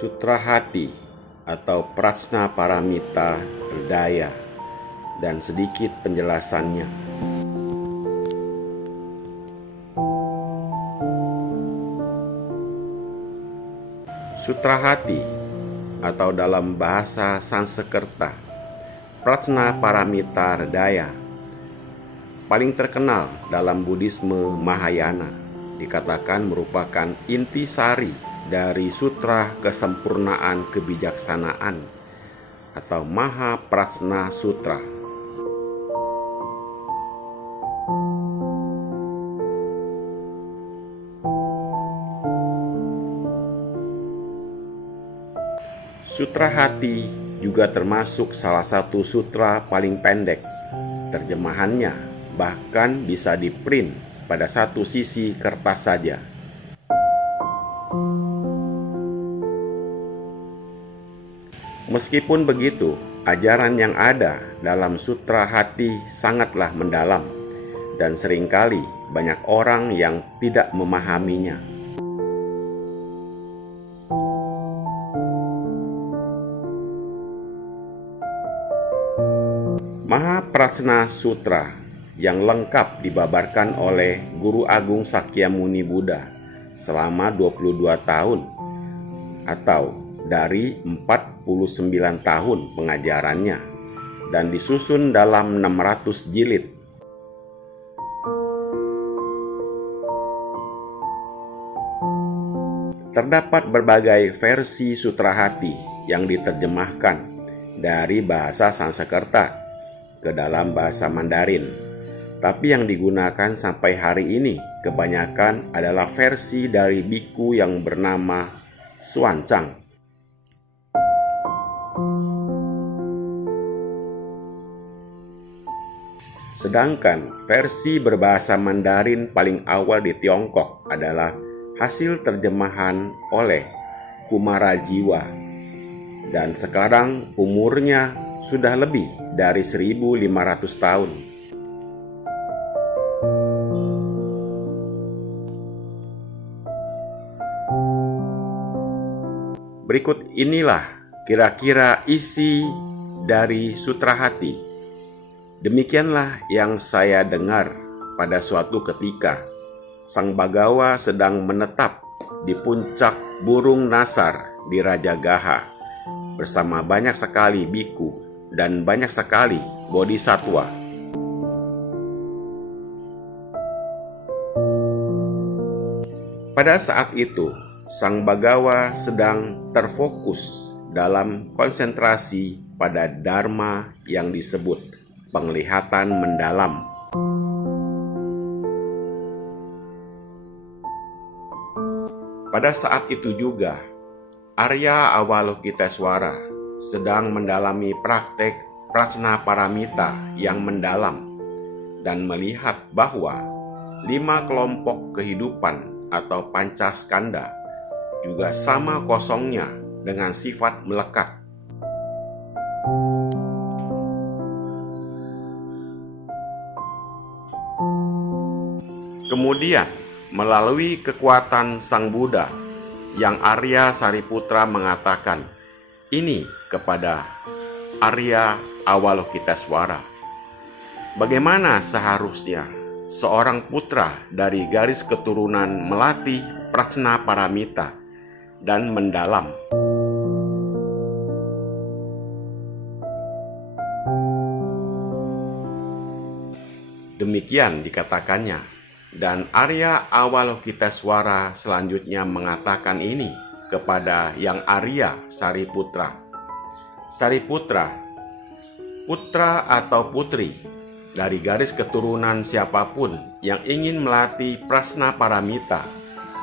Sutra Hati atau Prajna Paramita Hridaya dan sedikit penjelasannya. Sutra Hati atau dalam bahasa Sanskerta Prajna Paramita Hridaya paling terkenal dalam Buddhisme Mahayana, dikatakan merupakan intisari dari Sutra Kesempurnaan Kebijaksanaan atau Mahaprajna Sutra. Sutra Hati juga termasuk salah satu sutra paling pendek. Terjemahannya bahkan bisa diprint pada satu sisi kertas saja. Meskipun begitu, ajaran yang ada dalam Sutra Hati sangatlah mendalam dan seringkali banyak orang yang tidak memahaminya. Mahaprajna Sutra yang lengkap dibabarkan oleh Guru Agung Sakyamuni Buddha selama 22 tahun atau dari 49 tahun pengajarannya dan disusun dalam 600 jilid. Terdapat berbagai versi Sutra Hati yang diterjemahkan dari bahasa Sanskerta ke dalam bahasa Mandarin. Tapi yang digunakan sampai hari ini kebanyakan adalah versi dari biku yang bernama Xuanzang. Sedangkan versi berbahasa Mandarin paling awal di Tiongkok adalah hasil terjemahan oleh Kumarajiwa dan sekarang umurnya sudah lebih dari 1.500 tahun. Berikut inilah kira-kira isi dari Sutra Hati. Demikianlah yang saya dengar pada suatu ketika Sang Bagawa sedang menetap di puncak burung Nasar di Rajagaha bersama banyak sekali biku dan banyak sekali bodhisatwa. Pada saat itu, Sang Bagawa sedang terfokus dalam konsentrasi pada dharma yang disebut penglihatan mendalam. Pada saat itu juga, Arya Avalokiteswara sedang mendalami praktek Prajna Paramita yang mendalam dan melihat bahwa 5 kelompok kehidupan atau Pancaskanda juga sama kosongnya dengan sifat melekat. Kemudian, melalui kekuatan Sang Buddha, yang Arya Sariputra mengatakan ini kepada Arya Avalokiteswara, bagaimana seharusnya seorang putra dari garis keturunan melatih Prajna Paramita dan mendalam. Demikian dikatakannya. Dan Arya Avalokiteswara selanjutnya mengatakan ini kepada yang Arya Sariputra. Sariputra, putra atau putri dari garis keturunan siapapun yang ingin melatih Prajna Paramita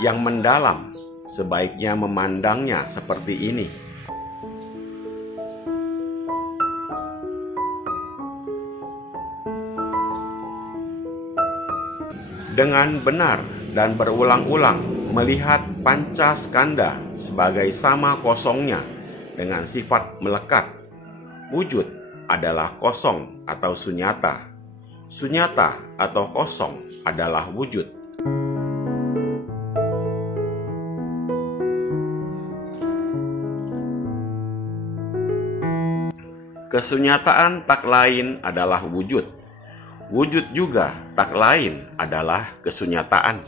yang mendalam sebaiknya memandangnya seperti ini. Dengan benar dan berulang-ulang melihat Pancaskanda sebagai sama kosongnya dengan sifat melekat. Wujud adalah kosong atau sunyata. Sunyata atau kosong adalah wujud. Kesunyataan tak lain adalah wujud. Wujud juga tak lain adalah kesunyataan.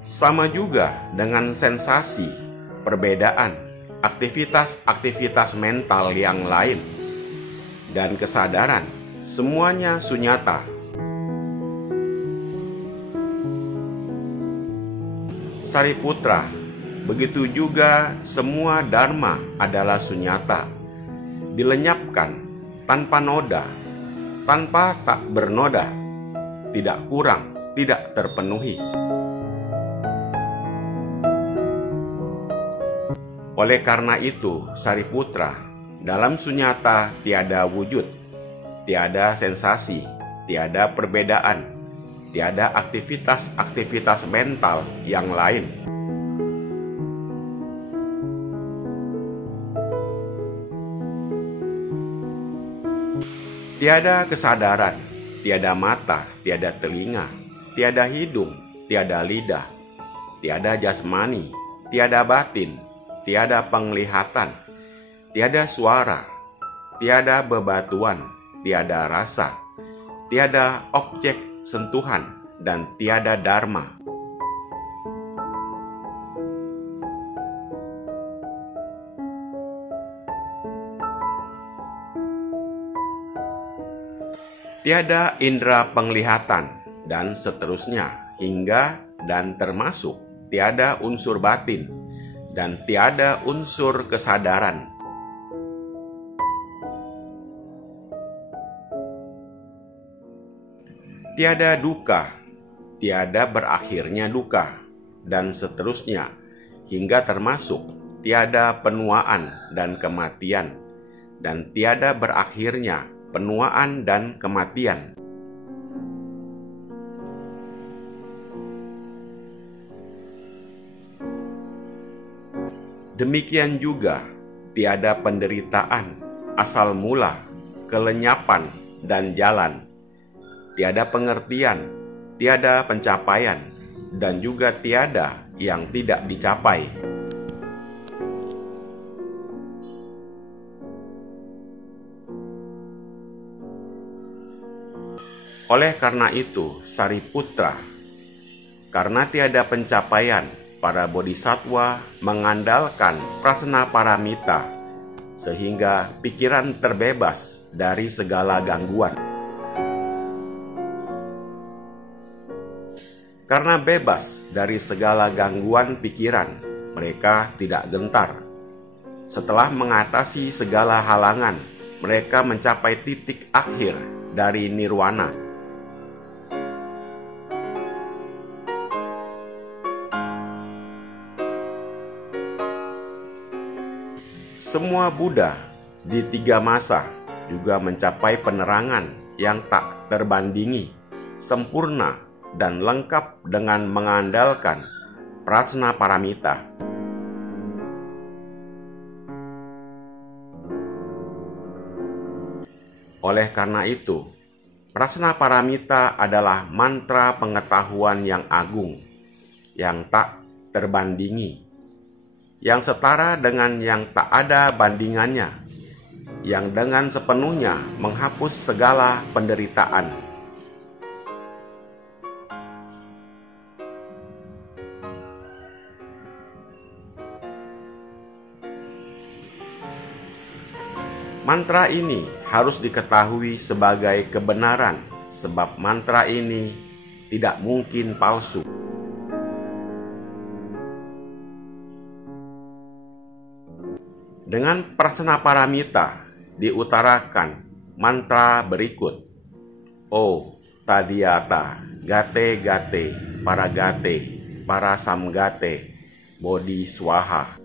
Sama juga dengan sensasi, perbedaan, aktivitas-aktivitas mental yang lain, dan kesadaran, semuanya sunyata. Sariputra, begitu juga semua dharma adalah sunyata, dilenyapkan tanpa noda, tanpa tak bernoda, tidak kurang, tidak terpenuhi. Oleh karena itu, Sariputra, dalam sunyata tiada wujud, tiada sensasi, tiada perbedaan, tiada aktivitas-aktivitas mental yang lain. Tiada kesadaran, tiada mata, tiada telinga, tiada hidung, tiada lidah, tiada jasmani, tiada batin, tiada penglihatan, tiada suara, tiada bebatuan, tiada rasa, tiada objek sentuhan, dan tiada dharma. Tiada indera penglihatan, dan seterusnya, hingga dan termasuk tiada unsur batin, dan tiada unsur kesadaran. Tiada duka, tiada berakhirnya duka, dan seterusnya, hingga termasuk tiada penuaan dan kematian, dan tiada berakhirnya penuaan dan kematian. Demikian juga tiada penderitaan, asal mula, kelenyapan, dan jalan. Tiada pengertian, tiada pencapaian, dan juga tiada yang tidak dicapai. Oleh karena itu, Sariputra, karena tiada pencapaian, para bodhisattva mengandalkan prasna paramita, sehingga pikiran terbebas dari segala gangguan. Karena bebas dari segala gangguan pikiran, mereka tidak gentar. Setelah mengatasi segala halangan, mereka mencapai titik akhir dari nirwana. Semua Buddha di 3 masa juga mencapai penerangan yang tak terbandingi, sempurna, dan lengkap dengan mengandalkan prasna paramita. Oleh karena itu, prasna paramita adalah mantra pengetahuan yang agung, yang tak terbandingi, yang setara dengan yang tak ada bandingannya, yang dengan sepenuhnya menghapus segala penderitaan. Mantra ini harus diketahui sebagai kebenaran, sebab mantra ini tidak mungkin palsu. Dengan prasna paramita diutarakan mantra berikut. O Tadiyata Gate Gate Paragate Parasamgate Bodhi Swaha.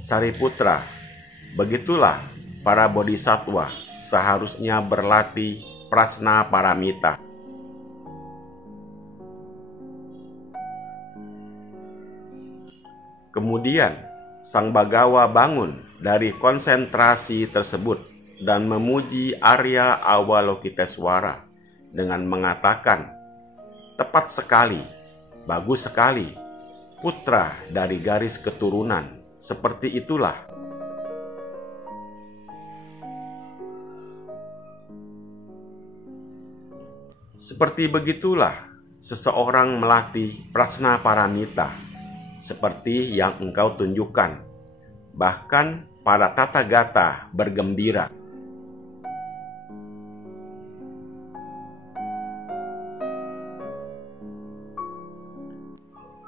Sariputra, begitulah para bodhisattva seharusnya berlatih prasna paramita. Kemudian, Sang Bagawa bangun dari konsentrasi tersebut dan memuji Arya Avalokiteswara dengan mengatakan, Tepat sekali, bagus sekali. Putra dari garis keturunan, seperti itulah. Seperti begitulah seseorang melatih prasna paramita, seperti yang engkau tunjukkan, bahkan pada tata gata bergembira.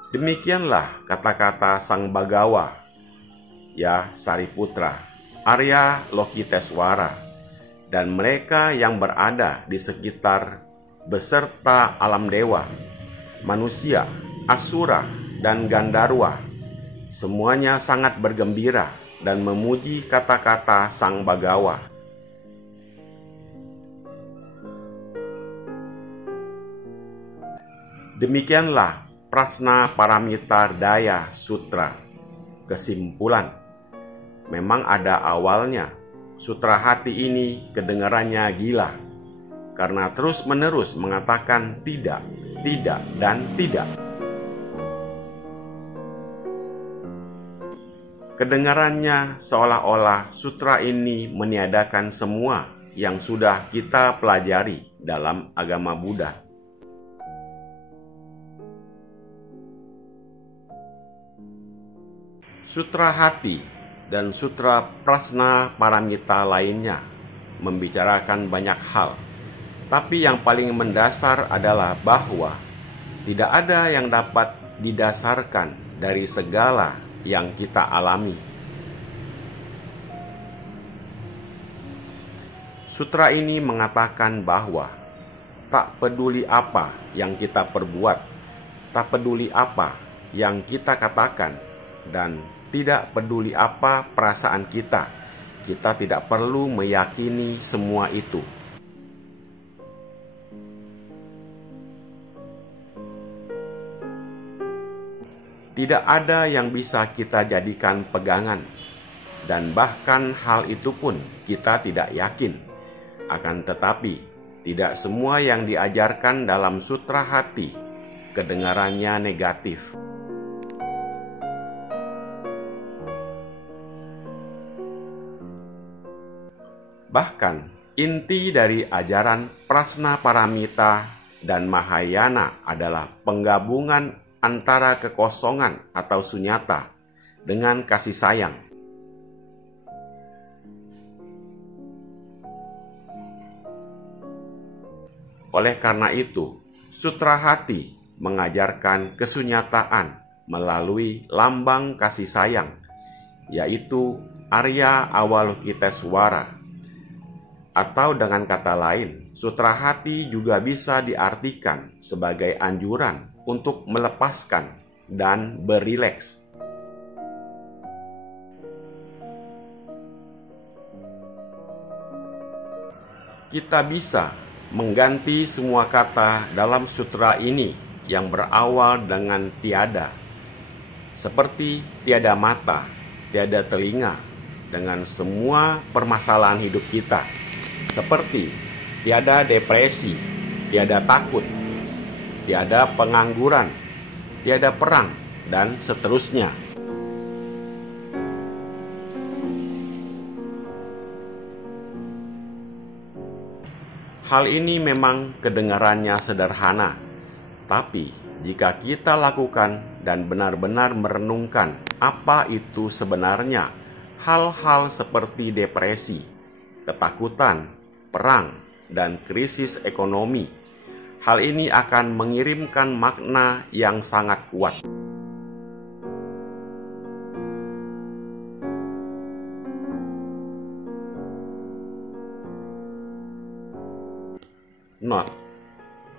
Demikianlah kata-kata Sang Bagawa, ya Sariputra, Arya Lokiteswara, dan mereka yang berada di sekitar beserta alam dewa, manusia, asura, dan gandarwa. Semuanya sangat bergembira dan memuji kata-kata Sang Bagawa. Demikianlah Prasna Paramita Daya Sutra. Kesimpulan, memang ada awalnya. Sutra hati ini kedengarannya gila, karena terus-menerus mengatakan tidak, tidak, dan tidak. Kedengarannya seolah-olah sutra ini meniadakan semua yang sudah kita pelajari dalam agama Buddha. Sutra hati dan sutra prasna paramita lainnya membicarakan banyak hal. Tapi yang paling mendasar adalah bahwa tidak ada yang dapat didasarkan dari segala yang kita alami. Sutra ini mengatakan bahwa tak peduli apa yang kita perbuat, tak peduli apa yang kita katakan, dan tidak peduli apa perasaan kita tidak perlu meyakini semua itu. Tidak ada yang bisa kita jadikan pegangan, dan bahkan hal itu pun kita tidak yakin. Akan tetapi, tidak semua yang diajarkan dalam sutra hati kedengarannya negatif. Bahkan, inti dari ajaran Prasna Paramita dan Mahayana adalah penggabungan antara kekosongan atau sunyata dengan kasih sayang. Oleh karena itu, Sutra Hati mengajarkan kesunyataan melalui lambang kasih sayang, yaitu Arya Avalokiteswara. Atau dengan kata lain, Sutra Hati juga bisa diartikan sebagai anjuran untuk melepaskan dan berileks. Kita bisa mengganti semua kata dalam sutra ini yang berawal dengan tiada, seperti tiada mata, tiada telinga, dengan semua permasalahan hidup kita, seperti tiada depresi, tiada takut, tiada pengangguran, tiada perang, dan seterusnya. Hal ini memang kedengarannya sederhana, tapi jika kita lakukan dan benar-benar merenungkan apa itu sebenarnya hal-hal seperti depresi, ketakutan, perang, dan krisis ekonomi, hal ini akan mengirimkan makna yang sangat kuat. Not,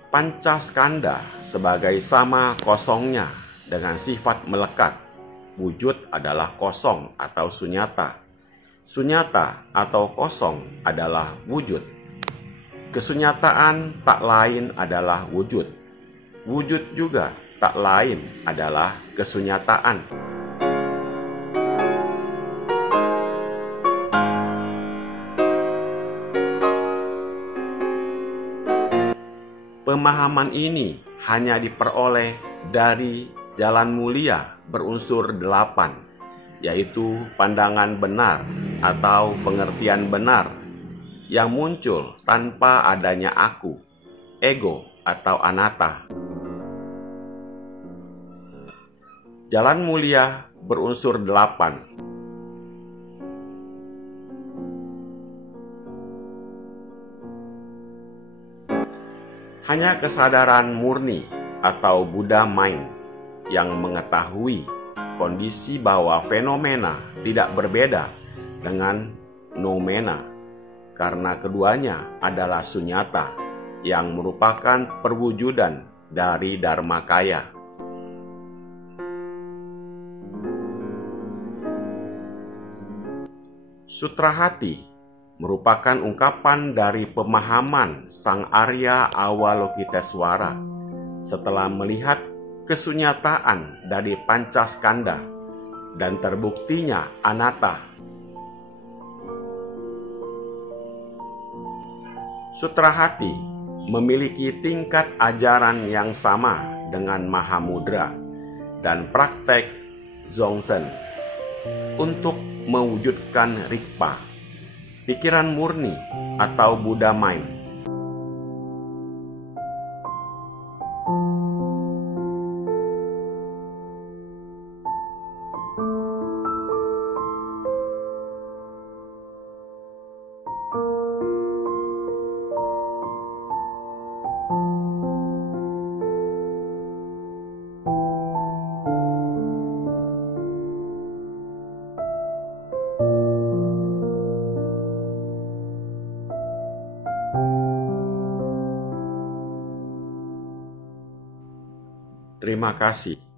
Pancaskanda sebagai sama kosongnya dengan sifat melekat. Wujud adalah kosong atau sunyata. Sunyata atau kosong adalah wujud. Kesunyataan tak lain adalah wujud. Wujud juga tak lain adalah kesunyataan. Pemahaman ini hanya diperoleh dari jalan mulia berunsur 8, yaitu pandangan benar atau pengertian benar yang muncul tanpa adanya aku, ego, atau anatta. Jalan mulia berunsur 8 hanya kesadaran murni atau Buddha mind yang mengetahui kondisi bahwa fenomena tidak berbeda dengan noumena, karena keduanya adalah sunyata yang merupakan perwujudan dari Dharmakaya. Sutra Hati merupakan ungkapan dari pemahaman Sang Arya Avalokiteswara setelah melihat kesunyataan dari Pancaskanda dan terbuktinya anatta. Sutra Hati memiliki tingkat ajaran yang sama dengan Mahamudra dan praktek Dzogchen untuk mewujudkan Rigpa, pikiran murni atau Buddha mind. Terima kasih.